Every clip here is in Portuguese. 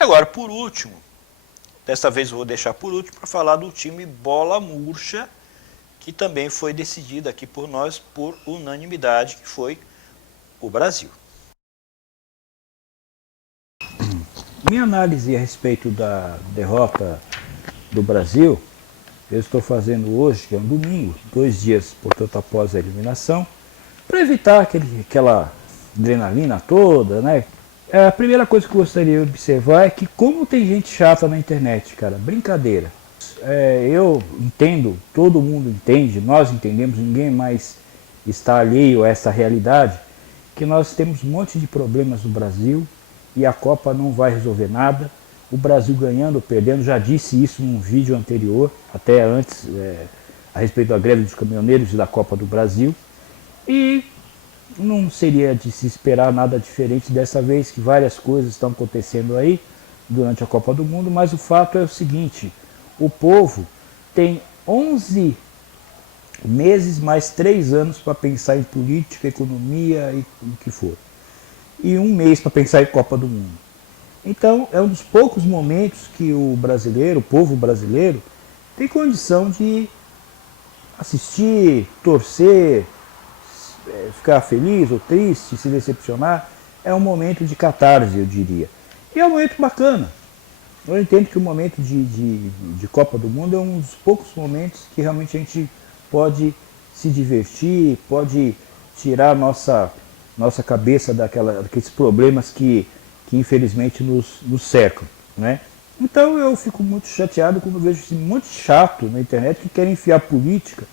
Agora, por último, desta vez eu vou deixar por último para falar do time Bola Murcha, que também foi decidido aqui por nós por unanimidade, que foi o Brasil. Minha análise a respeito da derrota do Brasil, eu estou fazendo hoje, que é um domingo, 2 dias, portanto, após a eliminação, para evitar aquela adrenalina toda, né? A primeira coisa que eu gostaria de observar é que como tem gente chata na internet, cara, brincadeira. Eu entendo, todo mundo entende, nós entendemos, ninguém mais está alheio a essa realidade, que nós temos um monte de problemas no Brasil e a Copa não vai resolver nada. O Brasil ganhando ou perdendo, já disse isso num vídeo anterior, até antes, a respeito da greve dos caminhoneiros e da Copa do Brasil. E não seria de se esperar nada diferente dessa vez, que várias coisas estão acontecendo aí durante a Copa do Mundo, mas o fato é o seguinte: o povo tem 11 meses mais 3 anos para pensar em política, economia e o que for. E 1 mês para pensar em Copa do Mundo. Então é um dos poucos momentos que o brasileiro, o povo brasileiro, tem condição de assistir, torcer, ficar feliz ou triste, se decepcionar. É um momento de catarse, eu diria. E é um momento bacana. Eu entendo que o momento de Copa do Mundo é um dos poucos momentos que realmente a gente pode se divertir, pode tirar nossa cabeça daqueles problemas que infelizmente nos cercam, né? Então eu fico muito chateado quando vejo esse monte chato na internet que querem enfiar política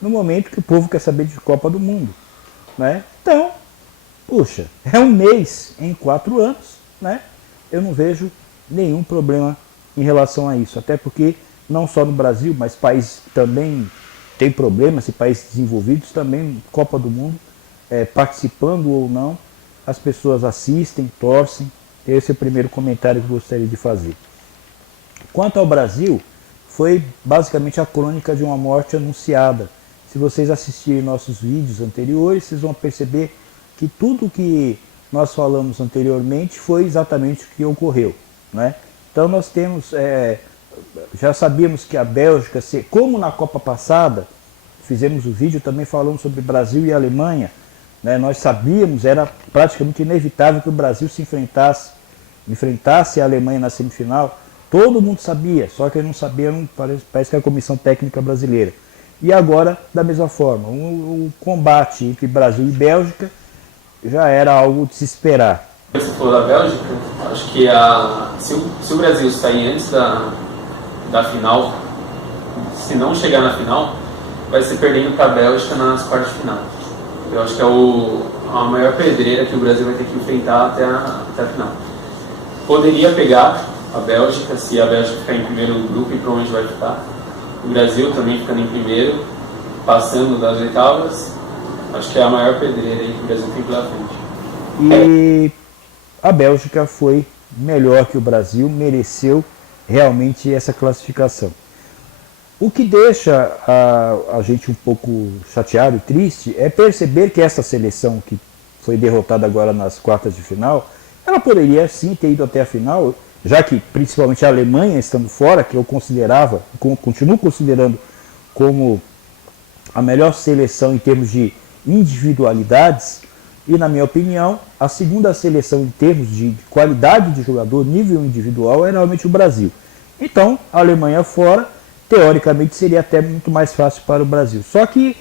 no momento que o povo quer saber de Copa do Mundo, né? Então, puxa, é 1 mês em 4 anos, né? Eu não vejo nenhum problema em relação a isso, até porque não só no Brasil, mas países também têm problemas, e países desenvolvidos também, Copa do Mundo, participando ou não, as pessoas assistem, torcem. Esse é o primeiro comentário que eu gostaria de fazer. Quanto ao Brasil, foi basicamente a crônica de uma morte anunciada. Se vocês assistirem nossos vídeos anteriores, vocês vão perceber que tudo que nós falamos anteriormente foi exatamente o que ocorreu, né? Então nós temos, já sabíamos que a Bélgica, como na Copa passada, fizemos o vídeo também falando sobre Brasil e Alemanha, né? Nós sabíamos, era praticamente inevitável que o Brasil enfrentasse a Alemanha na semifinal. Todo mundo sabia, só que não sabiam, parece que a Comissão Técnica Brasileira. E agora, da mesma forma, o combate entre Brasil e Bélgica já era algo de se esperar. Você falou da Bélgica, acho que se o Brasil sair antes da final, se não chegar na final, vai ser perdendo para a Bélgica nas quartas de final. Eu acho que é a maior pedreira que o Brasil vai ter que enfrentar até a final. Poderia pegar a Bélgica, se a Bélgica ficar em primeiro no grupo, e provavelmente vai ficar. O Brasil também ficando em primeiro, passando das oitavas. Acho que é a maior pedreira aí que o Brasil tem pela frente. E a Bélgica foi melhor que o Brasil, mereceu realmente essa classificação. O que deixa a gente um pouco chateado e triste é perceber que essa seleção que foi derrotada agora nas quartas de final, ela poderia sim ter ido até a final, já que principalmente a Alemanha estando fora, que eu considerava, continuo considerando como a melhor seleção em termos de individualidades, e na minha opinião, a segunda seleção em termos de qualidade de jogador, nível individual, é realmente o Brasil. Então, a Alemanha fora, teoricamente seria até muito mais fácil para o Brasil. Só que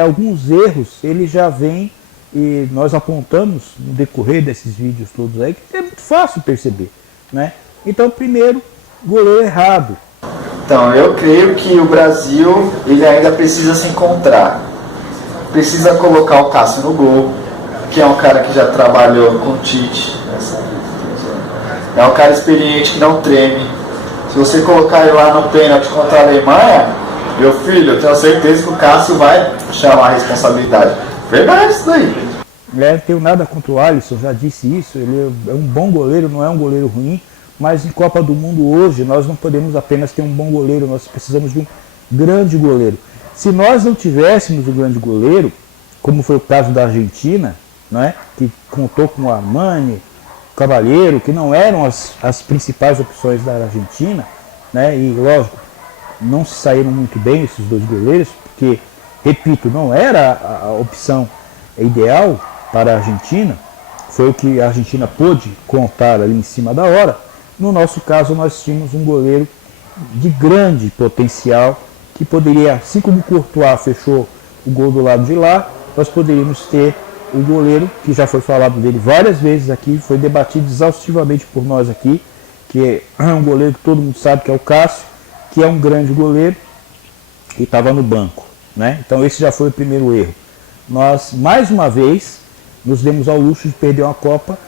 alguns erros eles já vêm e nós apontamos no decorrer desses vídeos todos aí, que é muito fácil perceber, né? Então, primeiro, goleiro errado. Então, eu creio que o Brasil ele ainda precisa se encontrar. Precisa colocar o Cássio no gol, que é um cara que já trabalhou com o Tite. É um cara experiente que não treme. Se você colocar ele lá no pênalti contra a Alemanha, meu filho, eu tenho certeza que o Cássio vai chamar a responsabilidade. Verdade isso daí. Não tenho nada contra o Alisson, já disse isso, ele é um bom goleiro, não é um goleiro ruim, mas em Copa do Mundo hoje nós não podemos apenas ter um bom goleiro, nós precisamos de um grande goleiro. Se nós não tivéssemos um grande goleiro, como foi o caso da Argentina, não é? Que contou com o Armani, Cavaleiro, que não eram as principais opções da Argentina, né? E lógico, não se saíram muito bem esses dois goleiros, porque, repito, não era a opção ideal para a Argentina, foi o que a Argentina pôde contar ali em cima da hora. No nosso caso, nós tínhamos um goleiro de grande potencial, que poderia, assim como o Courtois fechou o gol do lado de lá, nós poderíamos ter o goleiro, que já foi falado dele várias vezes aqui, foi debatido exaustivamente por nós aqui, que é um goleiro que todo mundo sabe que é o Cássio, que é um grande goleiro e estava no banco, né? Então esse já foi o primeiro erro. Nós, mais uma vez, nos demos ao luxo de perder uma Copa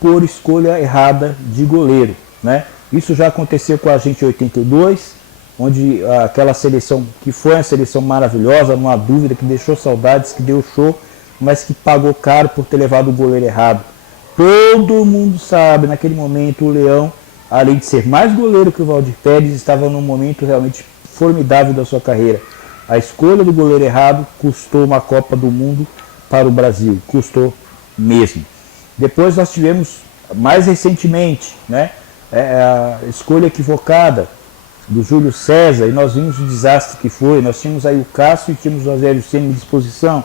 por escolha errada de goleiro, né? Isso já aconteceu com a gente em 82, onde aquela seleção, que foi uma seleção maravilhosa, não há dúvida, que deixou saudades, que deu show, mas que pagou caro por ter levado o goleiro errado. Todo mundo sabe, naquele momento, o Leão, além de ser mais goleiro que o Valdir Pérez, estava num momento realmente formidável da sua carreira. A escolha do goleiro errado custou uma Copa do Mundo para o Brasil, custou mesmo. Depois nós tivemos, mais recentemente, né, a escolha equivocada do Júlio César, e nós vimos o desastre que foi. Nós tínhamos aí o Cássio e tínhamos o Rogério Ceni à disposição.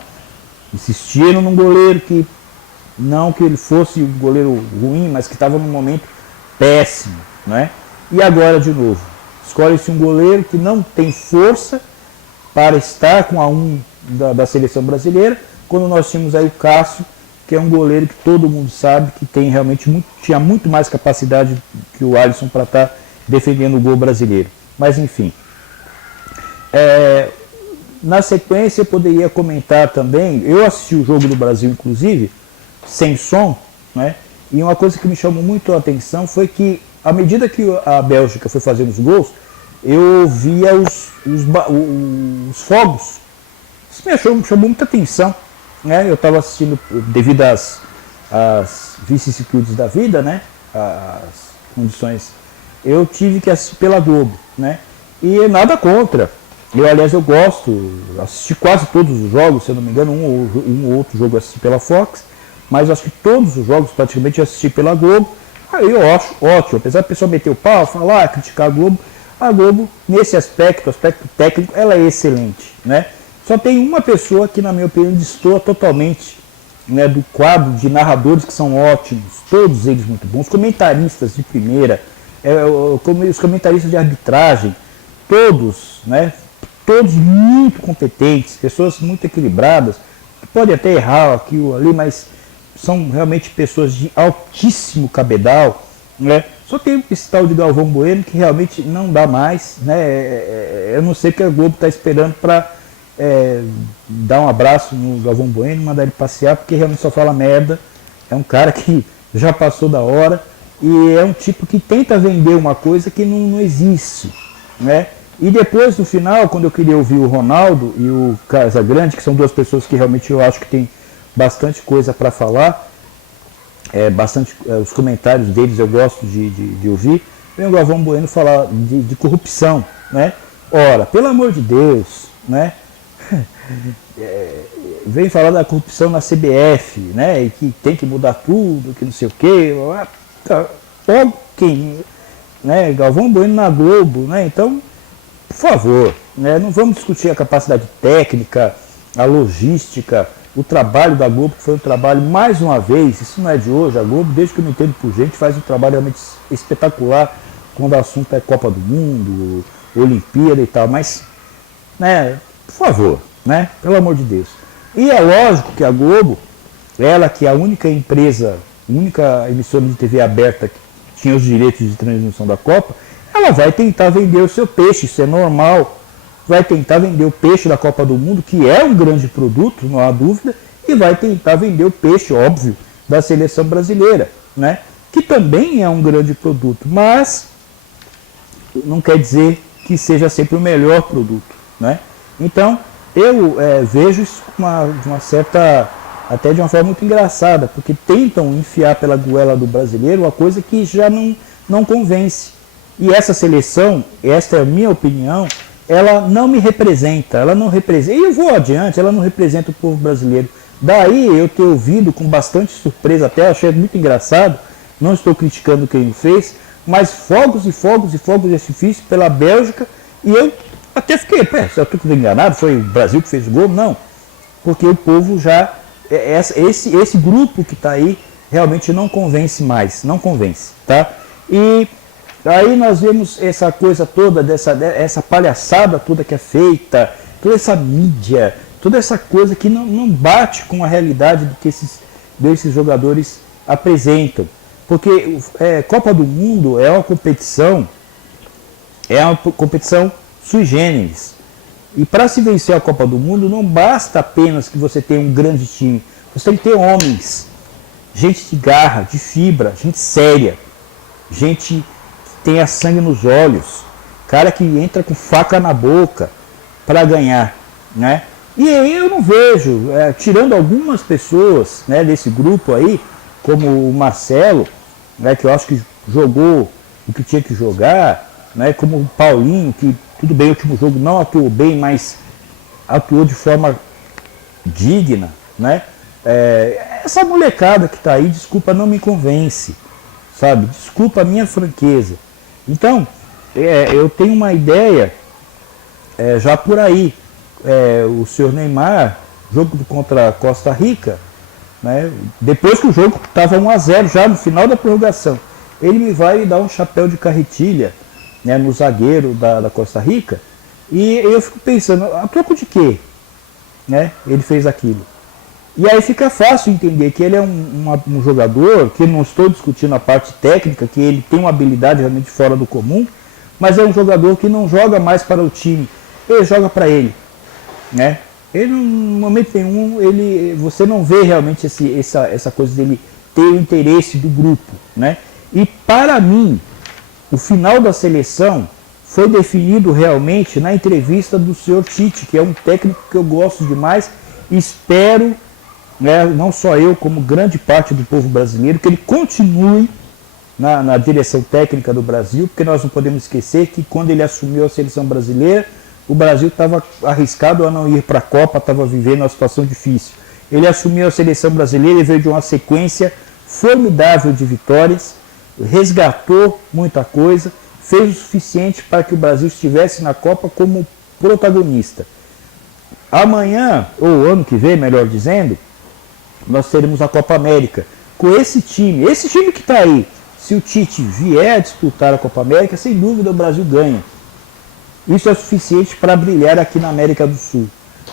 Insistiram num goleiro que, não que ele fosse um goleiro ruim, mas que estava num momento péssimo, né? E agora de novo, escolhe-se um goleiro que não tem força para estar com a 1 da seleção brasileira, quando nós tínhamos aí o Cássio, que é um goleiro que todo mundo sabe que tem realmente tinha muito mais capacidade que o Alisson para estar defendendo o gol brasileiro. Mas enfim, na sequência eu poderia comentar também, eu assisti o jogo do Brasil inclusive, sem som, né? E uma coisa que me chamou muito a atenção foi que, à medida que a Bélgica foi fazendo os gols, eu via os fogos. Isso me chamou muita atenção, né? Eu estava assistindo, devido às vicissitudes da vida, né? As condições, eu tive que assistir pela Globo, né? E nada contra. Aliás, eu gosto, assisti quase todos os jogos, se eu não me engano, um ou outro jogo eu assisti pela Fox, mas acho que todos os jogos praticamente eu assisti pela Globo. Aí eu acho ótimo, apesar do pessoal meter o pau, falar, criticar a Globo, nesse aspecto técnico, ela é excelente, né? Só tem uma pessoa que, na minha opinião, destoa totalmente, né, do quadro de narradores que são ótimos, todos eles muito bons, comentaristas de primeira, os comentaristas de arbitragem, todos, né, todos muito competentes, pessoas muito equilibradas, que podem até errar aqui ou ali, mas são realmente pessoas de altíssimo cabedal, né? Só tem esse tal de Galvão Bueno que realmente não dá mais, né? Eu não sei o que a Globo está esperando para dar um abraço no Galvão Bueno, mandar ele passear, porque realmente só fala merda. É um cara que já passou da hora e é um tipo que tenta vender uma coisa que não existe, né? E depois, no final, quando eu queria ouvir o Ronaldo e o Casagrande, que são duas pessoas que realmente eu acho que tem bastante coisa para falar, os comentários deles eu gosto de ouvir, vem o Galvão Bueno falar de corrupção, né? Ora, pelo amor de Deus, né? Vem falar da corrupção na CBF, né? E que tem que mudar tudo, que não sei o quê. Quem, né? Galvão Bueno na Globo, né? Então, por favor, né? Não vamos discutir a capacidade técnica, a logística, o trabalho da Globo, que foi um trabalho, mais uma vez, isso não é de hoje, a Globo, desde que eu me entendo por gente, faz um trabalho realmente espetacular quando o assunto é Copa do Mundo, Olimpíada e tal, mas, né, por favor, né, pelo amor de Deus. E é lógico que a Globo, ela que é a única empresa, única emissora de TV aberta que tinha os direitos de transmissão da Copa, ela vai tentar vender o seu peixe, isso é normal. Vai tentar vender o peixe da Copa do Mundo, que é um grande produto, não há dúvida, e vai tentar vender o peixe, óbvio, da seleção brasileira, né? Que também é um grande produto, mas não quer dizer que seja sempre o melhor produto, né? Então, eu vejo isso de uma certa, até de uma forma muito engraçada, porque tentam enfiar pela goela do brasileiro uma coisa que já não convence. E essa seleção, esta é a minha opinião, ela não me representa, e eu vou adiante, ela não representa o povo brasileiro. Daí eu ter ouvido com bastante surpresa, até achei muito engraçado, não estou criticando quem o fez, mas fogos e fogos e fogos de artifício pela Bélgica, e eu até fiquei, se eu estou enganado, foi o Brasil que fez o gol? Não, porque o povo já, esse grupo que está aí, realmente não convence mais, não convence, tá? E aí nós vemos essa coisa toda, essa palhaçada toda que é feita, toda essa mídia, toda essa coisa que não bate com a realidade do que desses jogadores apresentam. Porque Copa do Mundo é uma competição sui generis. E para se vencer a Copa do Mundo não basta apenas que você tenha um grande time, você tem que ter homens, gente de garra, de fibra, gente séria, gente que tenha sangue nos olhos, cara que entra com faca na boca para ganhar, né? E aí eu não vejo, tirando algumas pessoas, né, desse grupo aí, como o Marcelo, né, que eu acho que jogou o que tinha que jogar, né, como o Paulinho, que tudo bem, o último jogo não atuou bem, mas atuou de forma digna, né? Essa molecada que está aí, desculpa, não me convence, sabe? Desculpa a minha franqueza. Então, eu tenho uma ideia já por aí. O senhor Neymar, jogo contra a Costa Rica, né? Depois que o jogo estava 1-0 já no final da prorrogação, ele me vai dar um chapéu de carretilha, né, no zagueiro da Costa Rica, e eu fico pensando, a troco de quê, né, ele fez aquilo? E aí fica fácil entender que ele é um jogador, que não estou discutindo a parte técnica, que ele tem uma habilidade realmente fora do comum, mas é um jogador que não joga mais para o time, ele joga para ele, né? Ele, no momento nenhum, você não vê realmente essa coisa dele ter o interesse do grupo, né? E para mim, o final da seleção foi definido realmente na entrevista do senhor Tite, que é um técnico que eu gosto demais, e espero, né, não só eu, como grande parte do povo brasileiro, que ele continue na direção técnica do Brasil, porque nós não podemos esquecer que quando ele assumiu a seleção brasileira, o Brasil estava arriscado a não ir para a Copa, estava vivendo uma situação difícil. Ele assumiu a seleção brasileira e veio de uma sequência formidável de vitórias, resgatou muita coisa, fez o suficiente para que o Brasil estivesse na Copa como protagonista. Amanhã, ou ano que vem, melhor dizendo, nós teremos a Copa América. Com esse time que está aí, se o Tite vier a disputar a Copa América, sem dúvida o Brasil ganha. Isso é suficiente para brilhar aqui na América do Sul,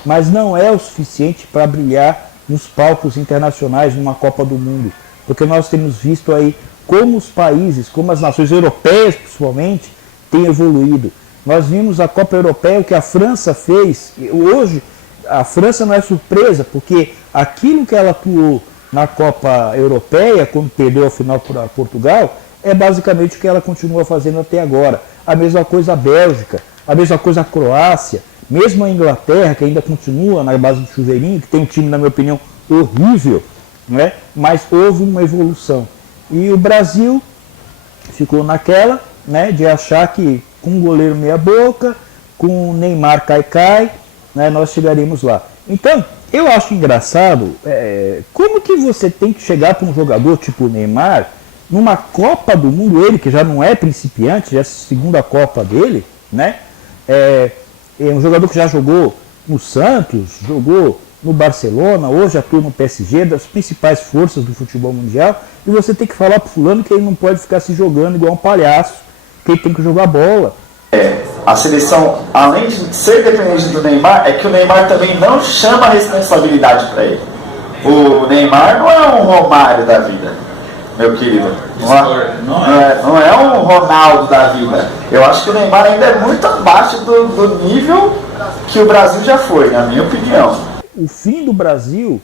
mas não é o suficiente para brilhar nos palcos internacionais numa Copa do Mundo, porque nós temos visto aí como os países, como as nações europeias principalmente, têm evoluído. Nós vimos a Copa Europeia, o que a França fez. Hoje, a França não é surpresa, porque aquilo que ela atuou na Copa Europeia, quando perdeu a final para Portugal, é basicamente o que ela continua fazendo até agora. A mesma coisa a Bélgica, a mesma coisa a Croácia, mesmo a Inglaterra, que ainda continua na base do chuveirinho, que tem um time, na minha opinião, horrível, né? Mas houve uma evolução. E o Brasil ficou naquela, né, de achar que com um goleiro meia boca, com o Neymar cai, né, nós chegaríamos lá. Então, eu acho engraçado, como que você tem que chegar para um jogador tipo o Neymar, numa Copa do Mundo, ele que já não é principiante, já é a segunda Copa dele, né? É um jogador que já jogou no Santos, jogou no Barcelona, hoje atua no PSG, das principais forças do futebol mundial, e você tem que falar pro fulano que ele não pode ficar se jogando igual um palhaço, que ele tem que jogar bola. A seleção, além de ser dependente do Neymar, é que o Neymar também não chama a responsabilidade para ele. O Neymar não é um Romário da vida, meu querido. Não é um Ronaldo da vida. Eu acho que o Neymar ainda é muito abaixo do nível que o Brasil já foi, na minha opinião. O fim do Brasil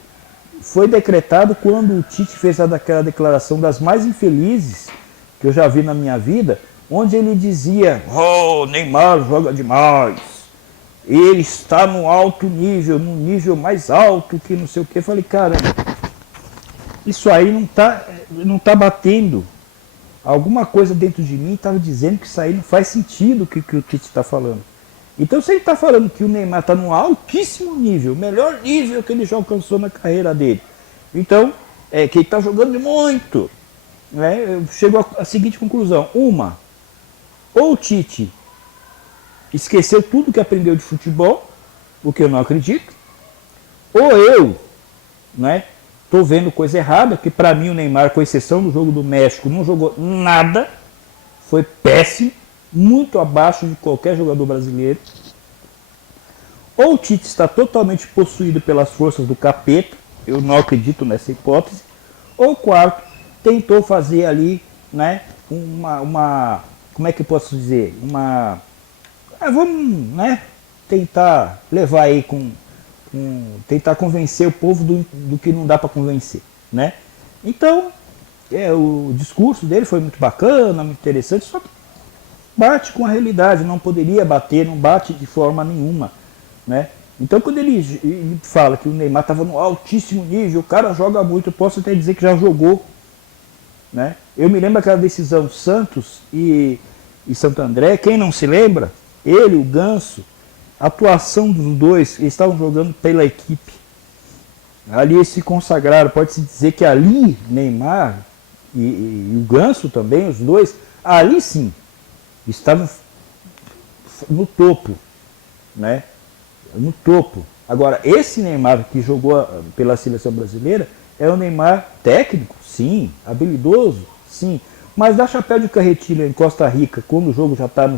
foi decretado quando o Tite fez aquela declaração das mais infelizes que eu já vi na minha vida, onde ele dizia: "Oh, Neymar joga demais, ele está no alto nível, num nível mais alto que não sei o que". Eu falei, cara, isso aí não tá batendo. Alguma coisa dentro de mim estava dizendo que isso aí não faz sentido o que o Tite está falando. Então, se ele está falando que o Neymar está num altíssimo nível, melhor nível que ele já alcançou na carreira dele, então, que ele está jogando muito, né, eu chego à seguinte conclusão. Ou o Tite esqueceu tudo que aprendeu de futebol, o que eu não acredito, ou eu, né, tô vendo coisa errada, que para mim o Neymar, com exceção do jogo do México, não jogou nada, foi péssimo, muito abaixo de qualquer jogador brasileiro. Ou o Tite está totalmente possuído pelas forças do capeta, eu não acredito nessa hipótese, ou o quarto, tentou fazer ali, né, como é que eu posso dizer, vamos, né, tentar levar aí tentar convencer o povo do que não dá para convencer, né? Então, o discurso dele foi muito bacana, muito interessante, só que bate com a realidade, não poderia bater, não bate de forma nenhuma, né? Então, quando ele fala que o Neymar estava no altíssimo nível, o cara joga muito, eu posso até dizer que já jogou, né? Eu me lembro aquela decisão Santos e Santo André, quem não se lembra, ele, o Ganso, a atuação dos dois, eles estavam jogando pela equipe. Ali eles se consagraram, pode-se dizer que ali, Neymar e o Ganso também, os dois, ali sim, estavam no topo, né? No topo. Agora, esse Neymar que jogou pela seleção brasileira é o Neymar técnico, sim, habilidoso, sim, mas dá chapéu de carretilha em Costa Rica, quando o jogo já está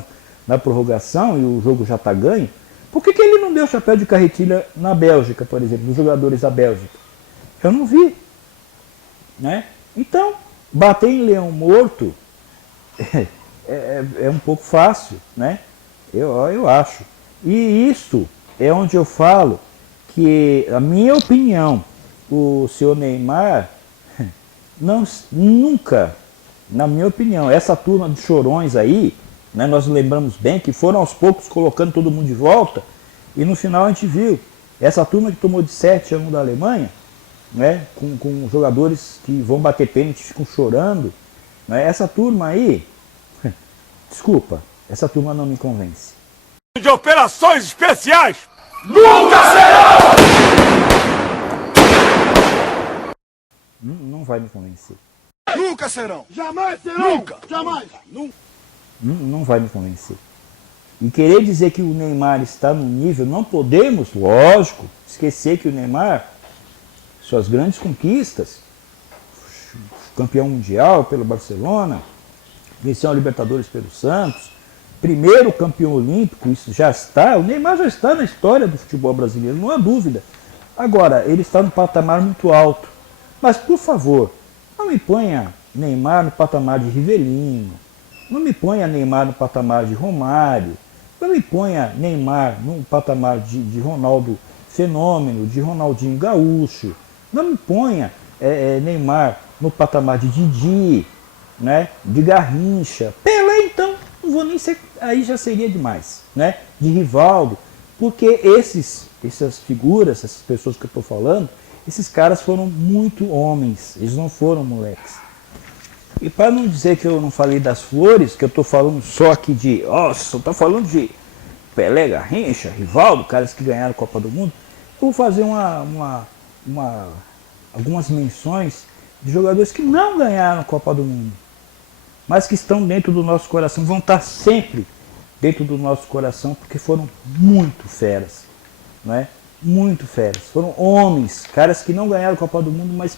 na prorrogação e o jogo já está ganho. Por que ele não deu chapéu de carretilha na Bélgica, por exemplo, dos jogadores da Bélgica? Eu não vi, né? Então, bater em leão morto é um pouco fácil, né? Eu acho. E isso é onde eu falo que, a minha opinião, o senhor Neymar nunca, na minha opinião, essa turma de chorões aí, né, nós lembramos bem que foram aos poucos colocando todo mundo de volta, e no final a gente viu essa turma que tomou de 7-1 da Alemanha, né, com jogadores que vão bater pênalti e ficam chorando, né, essa turma aí, desculpa, essa turma não me convence. De operações especiais nunca serão! Não vai me convencer. Nunca serão! Jamais serão! Nunca! Jamais! Não vai me convencer. E querer dizer que o Neymar está no nível, não podemos, lógico, esquecer que o Neymar, suas grandes conquistas, campeão mundial pelo Barcelona, venceu a Libertadores pelo Santos, primeiro campeão olímpico, isso já está, o Neymar já está na história do futebol brasileiro, não há dúvida. Agora, ele está num patamar muito alto. Mas, por favor, não me ponha Neymar no patamar de Rivelino, não me ponha Neymar no patamar de Romário, não me ponha Neymar no patamar de Ronaldo Fenômeno, de Ronaldinho Gaúcho, não me ponha Neymar no patamar de Didi, né, de Garrincha, Pelé então, não vou nem ser, aí já seria demais, né, de Rivaldo, porque essas figuras, essas pessoas que eu estou falando, esses caras foram muito homens, eles não foram moleques. E para não dizer que eu não falei das flores, que eu estou falando só aqui de, só estou falando de Pelé, Garrincha, Rivaldo, caras que ganharam a Copa do Mundo, eu vou fazer algumas menções de jogadores que não ganharam a Copa do Mundo, mas que estão dentro do nosso coração, vão estar sempre dentro do nosso coração, porque foram muito feras, né? Muito feras. Foram homens, caras que não ganharam a Copa do Mundo, mas,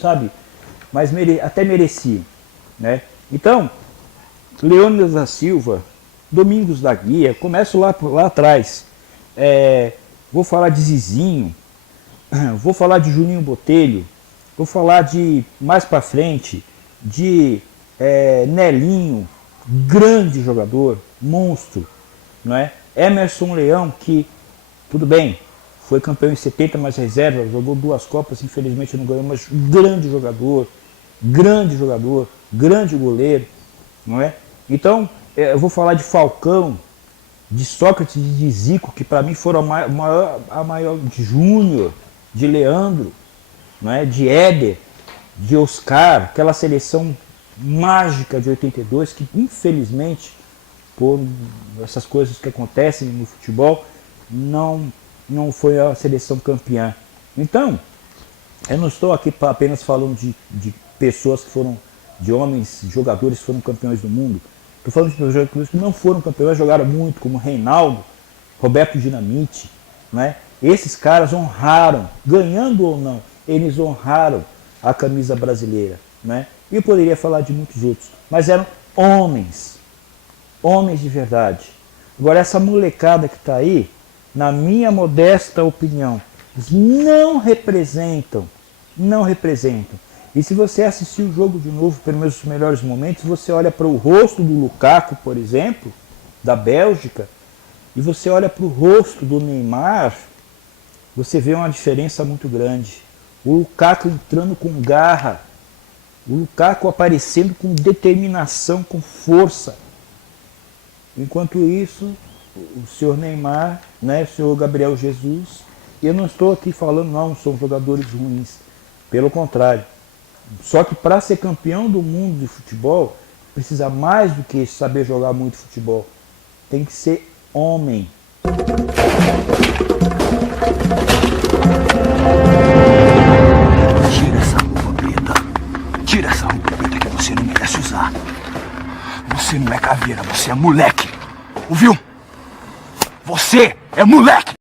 sabe, mas até mereciam, né? Então, Leônidas da Silva, Domingos da Guia, começo lá atrás. Vou falar de Zizinho, vou falar de Juninho Botelho, vou falar de, mais para frente, de Nelinho, grande jogador, monstro, não é? Emerson Leão, que, tudo bem, foi campeão em 70, mas reserva, jogou 2 Copas, infelizmente não ganhou, mas grande jogador, grande goleiro, não é? Então, eu vou falar de Falcão, de Sócrates e de Zico, que para mim foram a maior, de Júnior, de Leandro, não é? De Éder, de Oscar, aquela seleção mágica de 82, que infelizmente, por essas coisas que acontecem no futebol, não foi a seleção campeã. Então, eu não estou aqui apenas falando de pessoas que foram de homens, jogadores que foram campeões do mundo. Estou falando de jogadores que não foram campeões, jogaram muito, como Reinaldo, Roberto Dinamite, né? Esses caras honraram, ganhando ou não, eles honraram a camisa brasileira, né? E eu poderia falar de muitos outros, mas eram homens de verdade. Agora essa molecada que está aí, na minha modesta opinião, eles não representam. E se você assistir o jogo de novo, pelos melhores momentos, você olha para o rosto do Lukaku, por exemplo, da Bélgica, e você olha para o rosto do Neymar, você vê uma diferença muito grande. O Lukaku entrando com garra, o Lukaku aparecendo com determinação, com força. Enquanto isso, o senhor Neymar, né, o senhor Gabriel Jesus, eu não estou aqui falando, não, são jogadores ruins. Pelo contrário. Só que para ser campeão do mundo de futebol, precisa mais do que saber jogar muito futebol. Tem que ser homem. Tira essa roupa preta. Tira essa roupa preta que você não merece usar. Você não é caveira, você é moleque. Ouviu? Você é moleque!